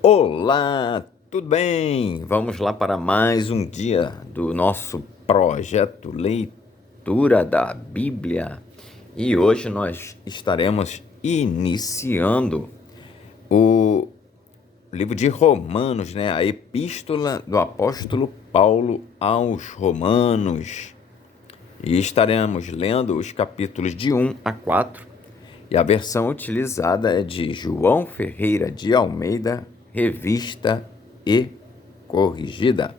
Olá, tudo bem? Vamos lá para mais um dia do nosso projeto Leitura da Bíblia. E hoje nós estaremos iniciando o livro de Romanos, né? A epístola do apóstolo Paulo aos Romanos. E estaremos lendo os capítulos de 1 a 4. E a versão utilizada é de João Ferreira de Almeida, revista e corrigida.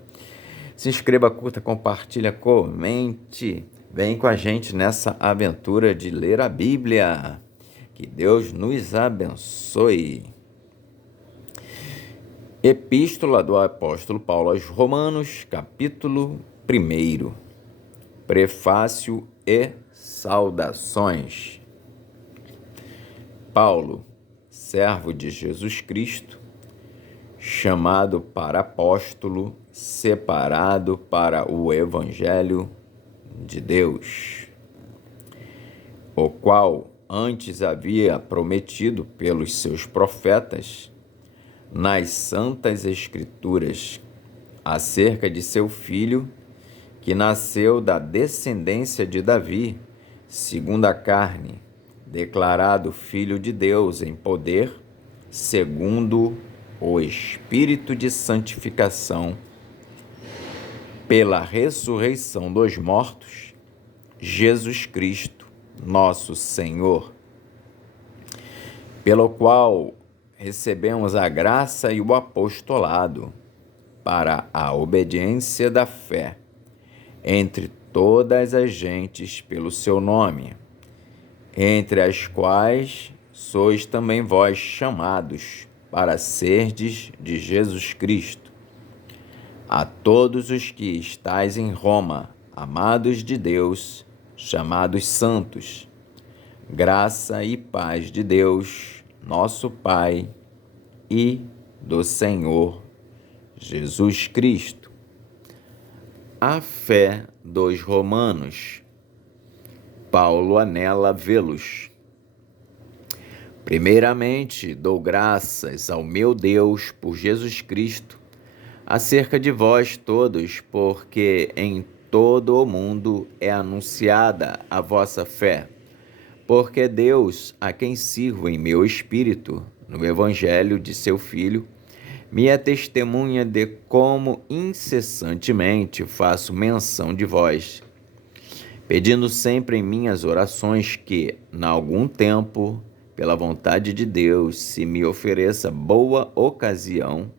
Se inscreva, curta, compartilha, comente. Vem com a gente nessa aventura de ler a Bíblia. Que Deus nos abençoe. Epístola do apóstolo Paulo aos Romanos, capítulo 1. Prefácio e saudações. Paulo, servo de Jesus Cristo, chamado para apóstolo, separado para o Evangelho de Deus, o qual antes havia prometido pelos seus profetas nas Santas Escrituras acerca de seu filho, que nasceu da descendência de Davi, segundo a carne, declarado Filho de Deus em poder, segundo o Espírito de santificação, pela ressurreição dos mortos, Jesus Cristo, nosso Senhor, pelo qual recebemos a graça e o apostolado para a obediência da fé entre todas as gentes pelo seu nome, entre as quais sois também vós chamados para serdes de Jesus Cristo. A todos os que estais em Roma, amados de Deus, chamados santos, graça e paz de Deus, nosso Pai, e do Senhor Jesus Cristo. A fé dos romanos. Paulo anela vê-los. Primeiramente, dou graças ao meu Deus por Jesus Cristo, acerca de vós todos, porque em todo o mundo é anunciada a vossa fé. Porque Deus, a quem sirvo em meu espírito, no Evangelho de seu Filho, me é testemunha de como incessantemente faço menção de vós, pedindo sempre em minhas orações que, em algum tempo, pela vontade de Deus, se me ofereça boa ocasião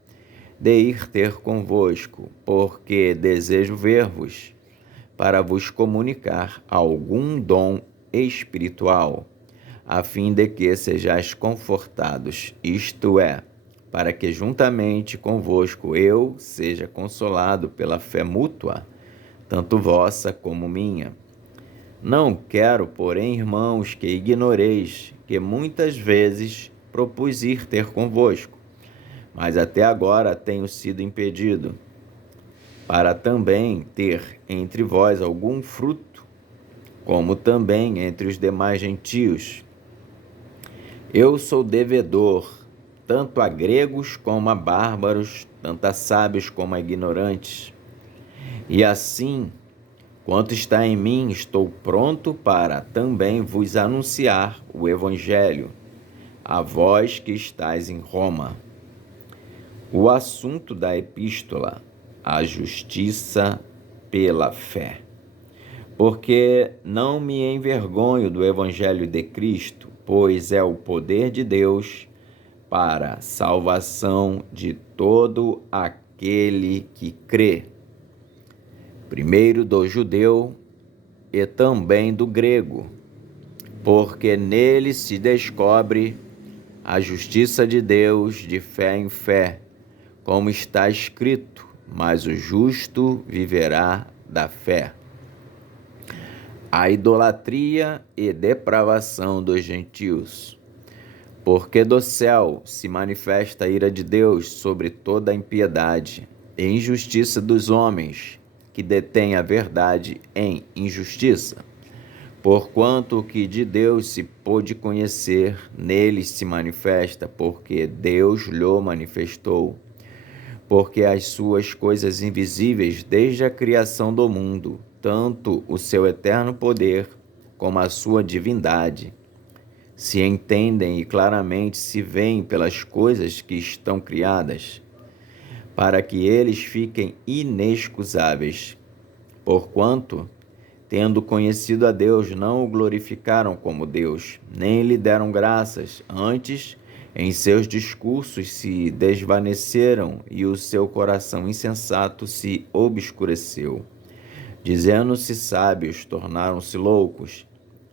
de ir ter convosco, porque desejo ver-vos, para vos comunicar algum dom espiritual, a fim de que sejais confortados, isto é, para que juntamente convosco eu seja consolado pela fé mútua, tanto vossa como minha. Não quero, porém, irmãos, que ignoreis que muitas vezes propus ir ter convosco, mas até agora tenho sido impedido, para também ter entre vós algum fruto, como também entre os demais gentios. Eu sou devedor, tanto a gregos como a bárbaros, tanto a sábios como a ignorantes. E assim, quanto está em mim, estou pronto para também vos anunciar o Evangelho, a vós que estáis em Roma. O assunto da epístola: a justiça pela fé. Porque não me envergonho do Evangelho de Cristo, pois é o poder de Deus para a salvação de todo aquele que crê, primeiro do judeu e também do grego, porque nele se descobre a justiça de Deus de fé em fé, como está escrito: mas o justo viverá da fé. A idolatria e depravação dos gentios. Porque do céu se manifesta a ira de Deus sobre toda a impiedade e injustiça dos homens, que detêm a verdade em injustiça, Porquanto o que de Deus se pôde conhecer, neles se manifesta, porque Deus lhe manifestou. Porque as suas coisas invisíveis, desde a criação do mundo, tanto o seu eterno poder como a sua divindade, se entendem e claramente se veem pelas coisas que estão criadas, para que eles fiquem inexcusáveis. Porquanto, tendo conhecido a Deus, não o glorificaram como Deus, nem lhe deram graças. Antes, em seus discursos se desvaneceram e o seu coração insensato se obscureceu. Dizendo-se sábios, tornaram-se loucos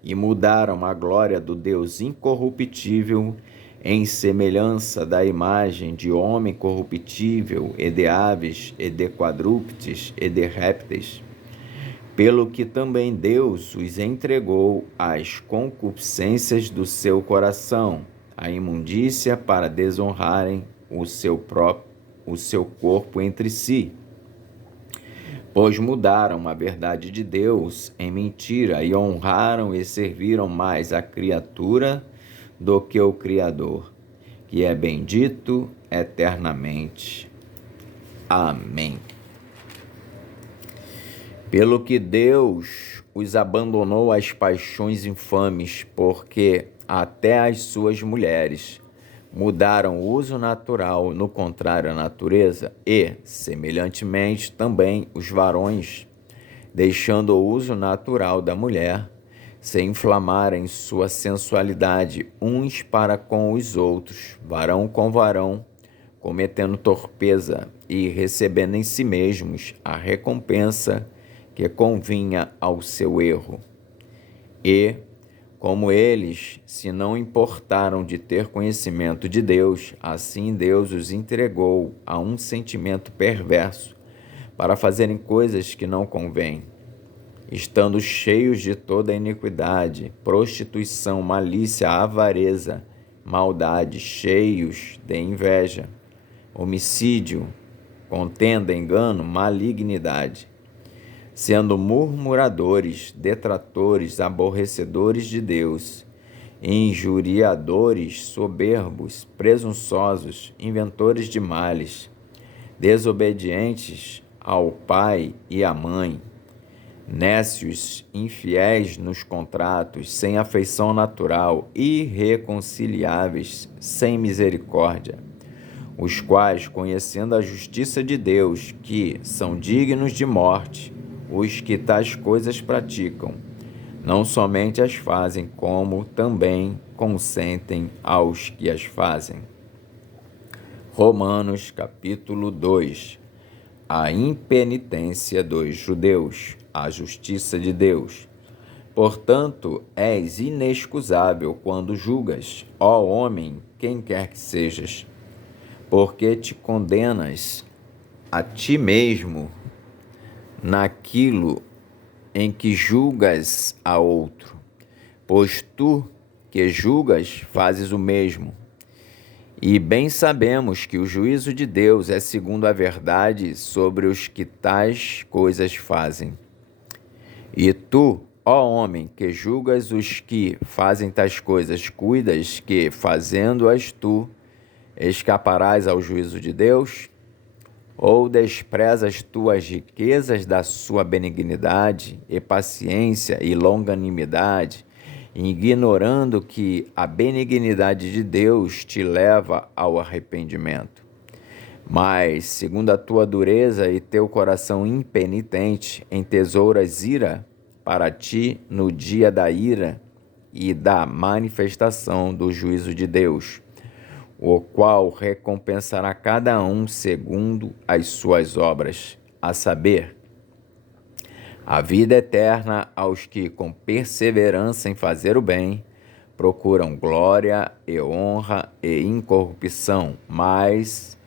e mudaram a glória do Deus incorruptível em semelhança da imagem de homem corruptível, e de aves, e de quadrúpedes, e de répteis. Pelo que também Deus os entregou às concupiscências do seu coração, à imundícia, para desonrarem o seu corpo entre si. Pois mudaram a verdade de Deus em mentira e honraram e serviram mais a criatura do que o Criador, que é bendito eternamente. Amém. Pelo que Deus os abandonou às paixões infames, porque até as suas mulheres mudaram o uso natural no contrário à natureza, e, semelhantemente, também os varões, deixando o uso natural da mulher, se inflamarem sua sensualidade uns para com os outros, varão com varão, cometendo torpeza e recebendo em si mesmos a recompensa que convinha ao seu erro. E, como eles se não importaram de ter conhecimento de Deus, assim Deus os entregou a um sentimento perverso para fazerem coisas que não convêm, estando cheios de toda iniquidade, prostituição, malícia, avareza, maldade, cheios de inveja, homicídio, contenda, engano, malignidade, sendo murmuradores, detratores, aborrecedores de Deus, injuriadores, soberbos, presunçosos, inventores de males, desobedientes ao pai e à mãe, nécios, infiéis nos contratos, sem afeição natural, irreconciliáveis, sem misericórdia, os quais, conhecendo a justiça de Deus, que são dignos de morte, os que tais coisas praticam, não somente as fazem, como também consentem aos que as fazem. Romanos capítulo 2. A impenitência dos judeus, a justiça de Deus. Portanto, és inexcusável quando julgas, ó homem, quem quer que sejas, porque te condenas a ti mesmo naquilo em que julgas a outro, pois tu que julgas fazes o mesmo. E bem sabemos que o juízo de Deus é segundo a verdade sobre os que tais coisas fazem. E tu, ó homem, que julgas os que fazem tais coisas, cuidas que, fazendo-as tu, escaparás ao juízo de Deus? Ou desprezas tu as riquezas da sua benignidade e paciência e longanimidade, ignorando que a benignidade de Deus te leva ao arrependimento? Mas, segundo a tua dureza e teu coração impenitente, entesouras ira para ti no dia da ira e da manifestação do juízo de Deus, o qual recompensará cada um segundo as suas obras, a saber, a vida eterna aos que, com perseverança em fazer o bem, procuram glória e honra e incorrupção, mas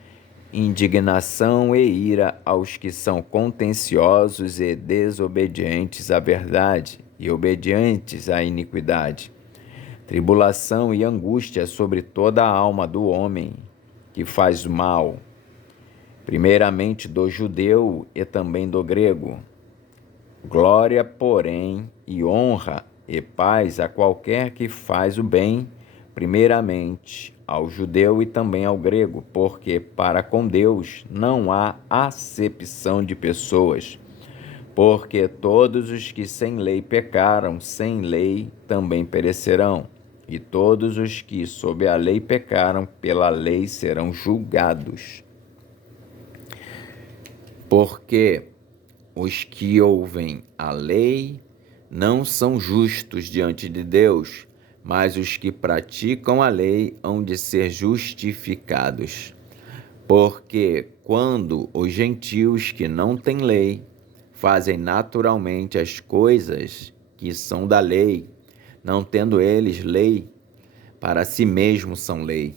indignação e ira aos que são contenciosos e desobedientes à verdade e obedientes à iniquidade. Tribulação e angústia sobre toda a alma do homem que faz mal, primeiramente do judeu e também do grego. Glória, porém, e honra e paz a qualquer que faz o bem, primeiramente ao judeu e também ao grego, porque para com Deus não há acepção de pessoas. Porque todos os que sem lei pecaram, sem lei também perecerão. E todos os que sob a lei pecaram, pela lei serão julgados. Porque os que ouvem a lei não são justos diante de Deus, mas os que praticam a lei hão de ser justificados. Porque quando os gentios que não têm lei fazem naturalmente as coisas que são da lei, não tendo eles lei, para si mesmos são lei,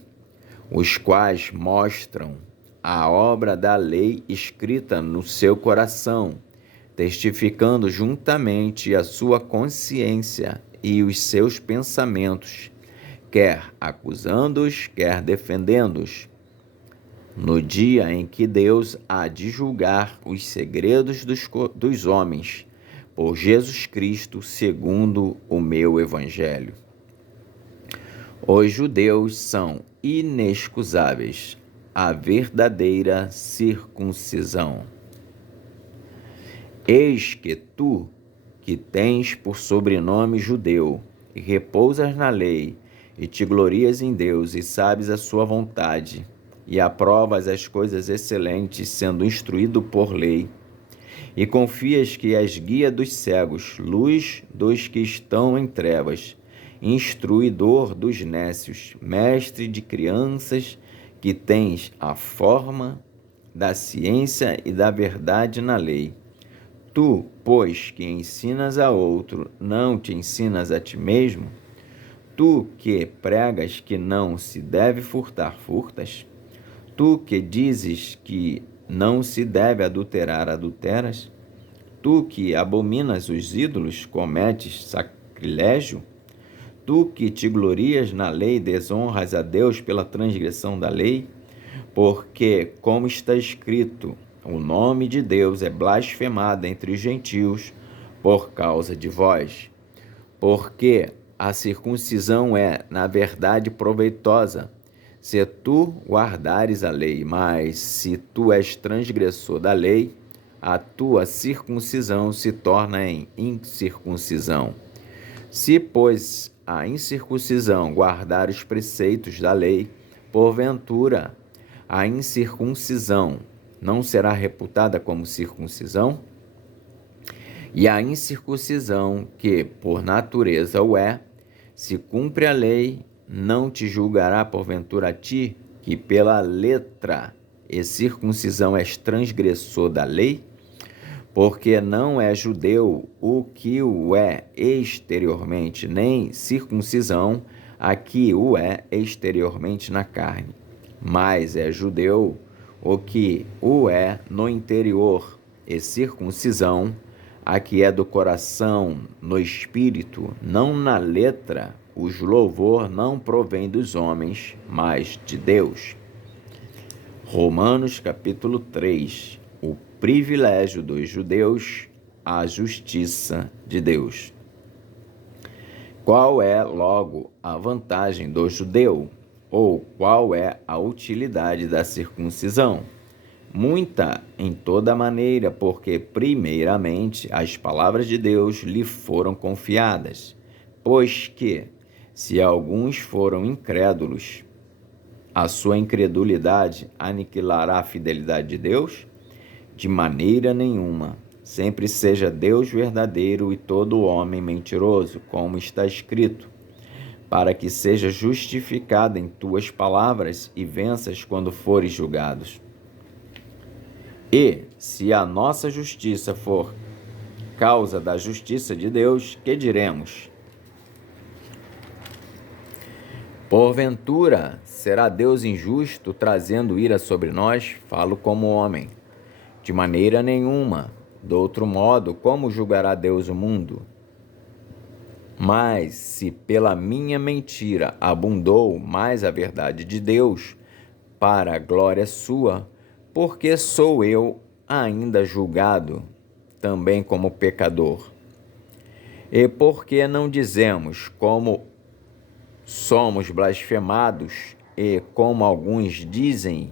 os quais mostram a obra da lei escrita no seu coração, testificando juntamente a sua consciência e os seus pensamentos, quer acusando-os, quer defendendo-os, no dia em que Deus há de julgar os segredos dos homens, por Jesus Cristo, segundo o meu Evangelho. Os judeus são inexcusáveis, a verdadeira circuncisão. Eis que tu, que tens por sobrenome judeu, e repousas na lei, e te glorias em Deus, e sabes a sua vontade, e aprovas as coisas excelentes, sendo instruído por lei, e confias que és guia dos cegos, luz dos que estão em trevas, instruidor dos nécios, mestre de crianças, que tens a forma da ciência e da verdade na lei. Tu, pois, que ensinas a outro, não te ensinas a ti mesmo? Tu que pregas que não se deve furtar, furtas? Tu que dizes que não se deve adulterar, adulteras? Tu que abominas os ídolos, cometes sacrilégio? Tu que te glorias na lei, desonras a Deus pela transgressão da lei? Porque, como está escrito, o nome de Deus é blasfemado entre os gentios por causa de vós. Porque a circuncisão é, na verdade, proveitosa, se tu guardares a lei, mas se tu és transgressor da lei, a tua circuncisão se torna em incircuncisão. Se, pois, a incircuncisão guardar os preceitos da lei, porventura a incircuncisão não será reputada como circuncisão? E a incircuncisão, que por natureza o é, se cumpre a lei, não te julgará porventura a ti, que pela letra e circuncisão és transgressor da lei? Porque não é judeu o que o é exteriormente, nem circuncisão a que o é exteriormente na carne, mas é judeu o que o é no interior, e circuncisão a que é do coração, no espírito, não na letra, cujo louvor não provém dos homens, mas de Deus. Romanos capítulo 3. O privilégio dos judeus, a justiça de Deus. Qual é, logo, a vantagem do judeu? Ou qual é a utilidade da circuncisão? Muita em toda maneira, porque, primeiramente, as palavras de Deus lhe foram confiadas, pois que, se alguns foram incrédulos, a sua incredulidade aniquilará a fidelidade de Deus? De maneira nenhuma. Sempre seja Deus verdadeiro e todo homem mentiroso, como está escrito, para que seja justificado em tuas palavras e venças quando fores julgados. E, se a nossa justiça for causa da justiça de Deus, que diremos? Porventura, será Deus injusto, trazendo ira sobre nós? Falo como homem. De maneira nenhuma. Do outro modo, como julgará Deus o mundo? Mas, se pela minha mentira abundou mais a verdade de Deus, para a glória sua, porque sou eu ainda julgado, também como pecador. E por que não dizemos, como somos blasfemados, e como alguns dizem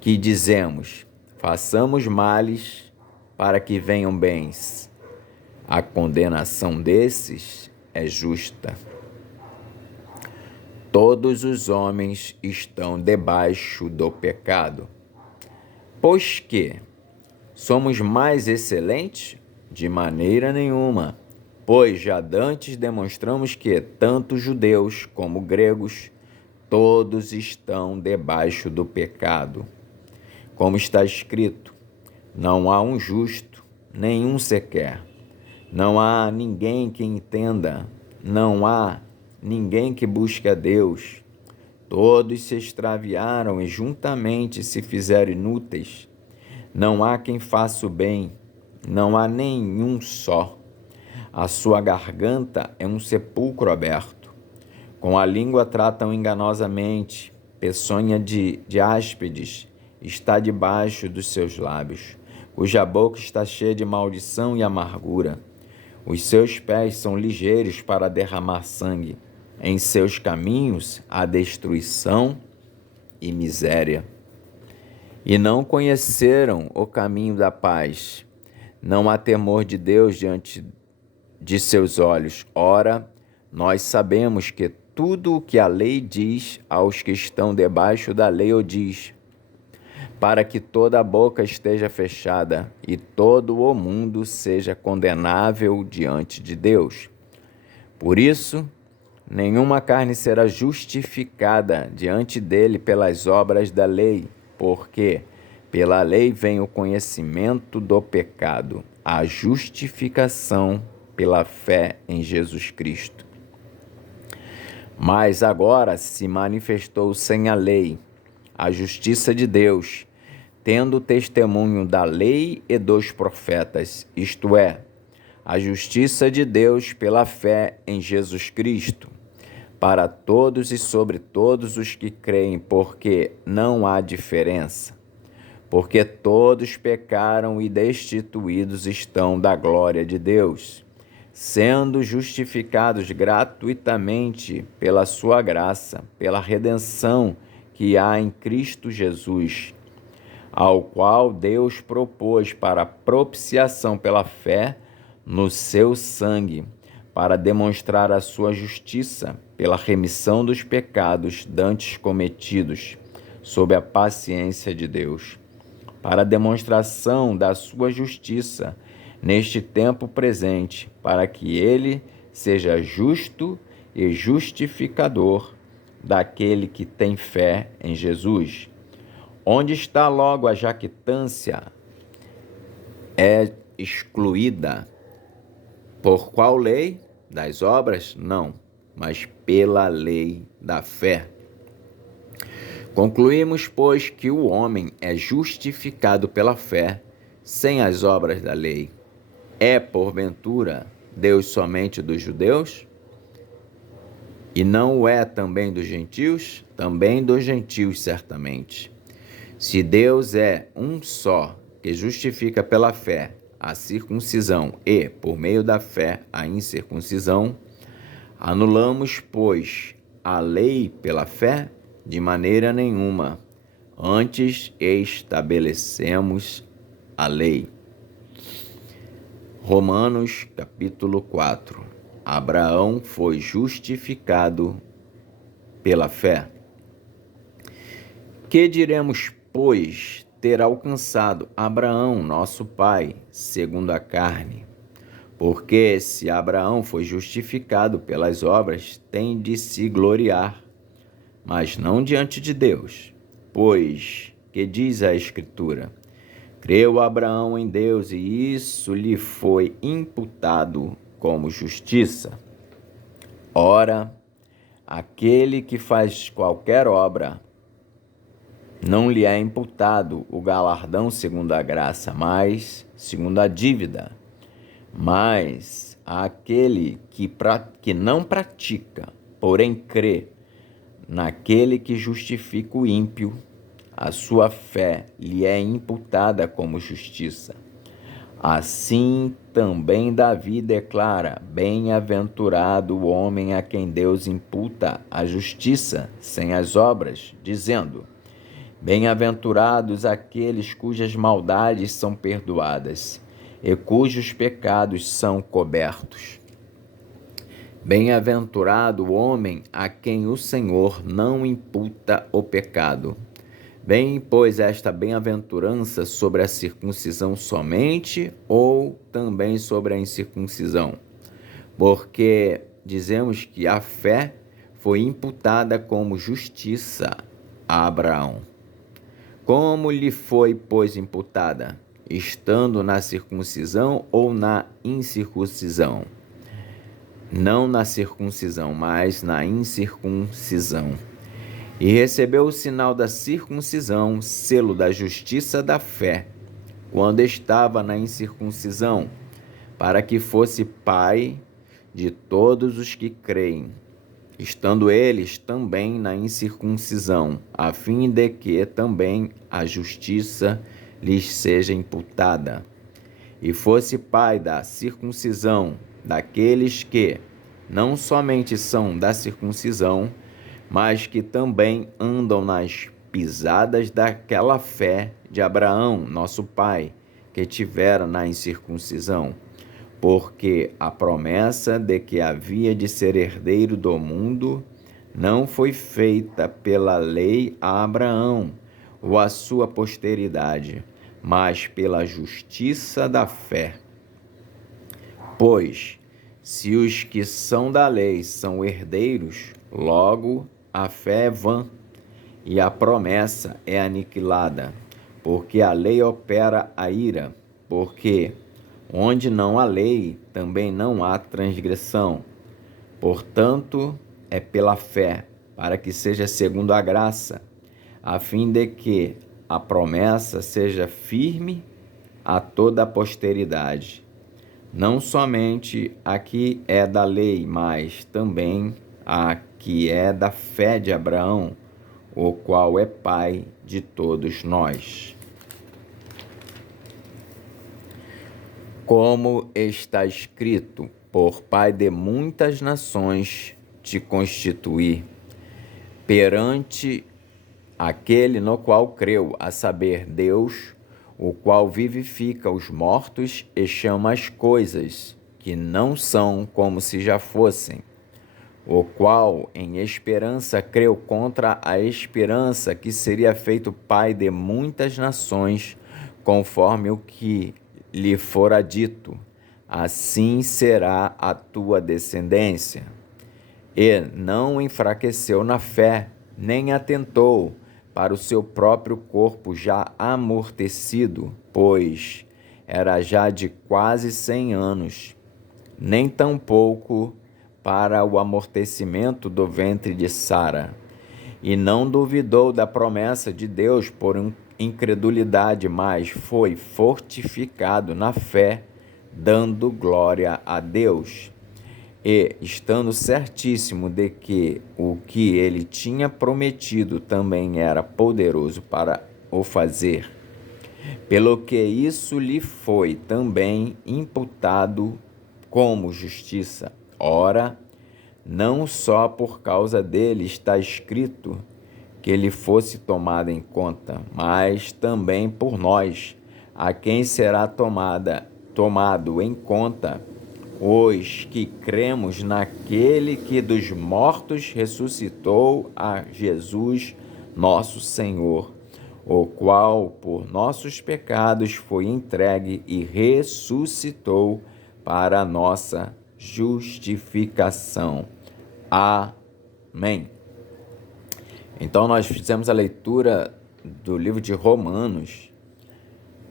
que dizemos, façamos males para que venham bens? A condenação desses é justa. Todos os homens estão debaixo do pecado. Pois que somos mais excelentes? De maneira nenhuma, pois já dantes demonstramos que tanto judeus como gregos, todos estão debaixo do pecado. Como está escrito, não há um justo, nenhum sequer. Não há ninguém que entenda, não há ninguém que busque a Deus. Todos se extraviaram e juntamente se fizeram inúteis. Não há quem faça o bem, não há nenhum só. A sua garganta é um sepulcro aberto. Com a língua tratam enganosamente, peçonha de áspides está debaixo dos seus lábios, cuja boca está cheia de maldição e amargura. Os seus pés são ligeiros para derramar sangue. Em seus caminhos há destruição e miséria. E não conheceram o caminho da paz. Não há temor de Deus diante de seus olhos. Ora, nós sabemos que tudo o que a lei diz aos que estão debaixo da lei o diz, para que toda a boca esteja fechada e todo o mundo seja condenável diante de Deus. Por isso, nenhuma carne será justificada diante dele pelas obras da lei, porque pela lei vem o conhecimento do pecado, a justificação pela fé em Jesus Cristo. Mas agora se manifestou sem a lei a justiça de Deus, tendo testemunho da lei e dos profetas, isto é, a justiça de Deus pela fé em Jesus Cristo, para todos e sobre todos os que creem, porque não há diferença. Porque todos pecaram e destituídos estão da glória de Deus, sendo justificados gratuitamente pela sua graça, pela redenção que há em Cristo Jesus, ao qual Deus propôs para propiciação pela fé no seu sangue, para demonstrar a sua justiça pela remissão dos pecados dantes cometidos, sob a paciência de Deus, para a demonstração da sua justiça neste tempo presente, para que ele seja justo e justificador daquele que tem fé em Jesus. Onde está logo a jactância? É excluída. Por qual lei? Das obras? Não, mas pela lei da fé. Concluímos, pois, que o homem é justificado pela fé, sem as obras da lei. É, porventura, Deus somente dos judeus? E não o é também dos gentios? Também dos gentios, certamente. Se Deus é um só, que justifica pela fé a circuncisão e, por meio da fé, a incircuncisão, anulamos, pois, a lei pela fé? De maneira nenhuma. Antes estabelecemos a lei. Romanos, capítulo 4. Abraão foi justificado pela fé. Que diremos, pois, ter alcançado Abraão, nosso pai, segundo a carne? Porque se Abraão foi justificado pelas obras, tem de se gloriar, mas não diante de Deus. Pois, que diz a Escritura? Creu Abraão em Deus e isso lhe foi imputado como justiça. Ora, aquele que faz qualquer obra, não lhe é imputado o galardão segundo a graça, mas segundo a dívida. Mas aquele que não pratica, porém crê naquele que justifica o ímpio, a sua fé lhe é imputada como justiça. Assim também Davi declara: bem-aventurado o homem a quem Deus imputa a justiça sem as obras, dizendo: bem-aventurados aqueles cujas maldades são perdoadas e cujos pecados são cobertos. Bem-aventurado o homem a quem o Senhor não imputa o pecado. Vem, pois, esta bem-aventurança sobre a circuncisão somente ou também sobre a incircuncisão? Porque dizemos que a fé foi imputada como justiça a Abraão. Como lhe foi, pois, imputada? Estando na circuncisão ou na incircuncisão? Não na circuncisão, mas na incircuncisão. E recebeu o sinal da circuncisão, selo da justiça da fé, quando estava na incircuncisão, para que fosse pai de todos os que creem, estando eles também na incircuncisão, a fim de que também a justiça lhes seja imputada. E fosse pai da circuncisão daqueles que não somente são da circuncisão, mas que também andam nas pisadas daquela fé de Abraão, nosso pai, que tivera na incircuncisão, porque a promessa de que havia de ser herdeiro do mundo não foi feita pela lei a Abraão ou a sua posteridade, mas pela justiça da fé. Pois, se os que são da lei são herdeiros, logo a fé é vã e a promessa é aniquilada, porque a lei opera a ira, porque onde não há lei, também não há transgressão. Portanto, é pela fé, para que seja segundo a graça, a fim de que a promessa seja firme a toda a posteridade. Não somente a que é da lei, mas também a que é da fé de Abraão, o qual é pai de todos nós. Como está escrito: por pai de muitas nações te constituí, perante aquele no qual creu, a saber, Deus, o qual vivifica os mortos e chama as coisas que não são como se já fossem, o qual em esperança creu contra a esperança que seria feito pai de muitas nações, conforme o que lhe fora dito: assim será a tua descendência. E não enfraqueceu na fé, nem atentou para o seu próprio corpo já amortecido, pois era já de quase 100 anos, nem tampouco para o amortecimento do ventre de Sara. E não duvidou da promessa de Deus por incredulidade, mas foi fortificado na fé, dando glória a Deus. E, estando certíssimo de que o que ele tinha prometido também era poderoso para o fazer, pelo que isso lhe foi também imputado como justiça. Ora, não só por causa dele está escrito que ele fosse tomado em conta, mas também por nós, a quem será tomado em conta, os que cremos naquele que dos mortos ressuscitou a Jesus, nosso Senhor, o qual por nossos pecados foi entregue e ressuscitou para a nossa justificação. Amém. Então nós fizemos a leitura do livro de Romanos,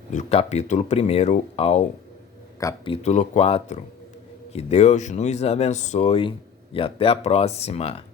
do capítulo 1 ao capítulo 4. Que Deus nos abençoe e até a próxima.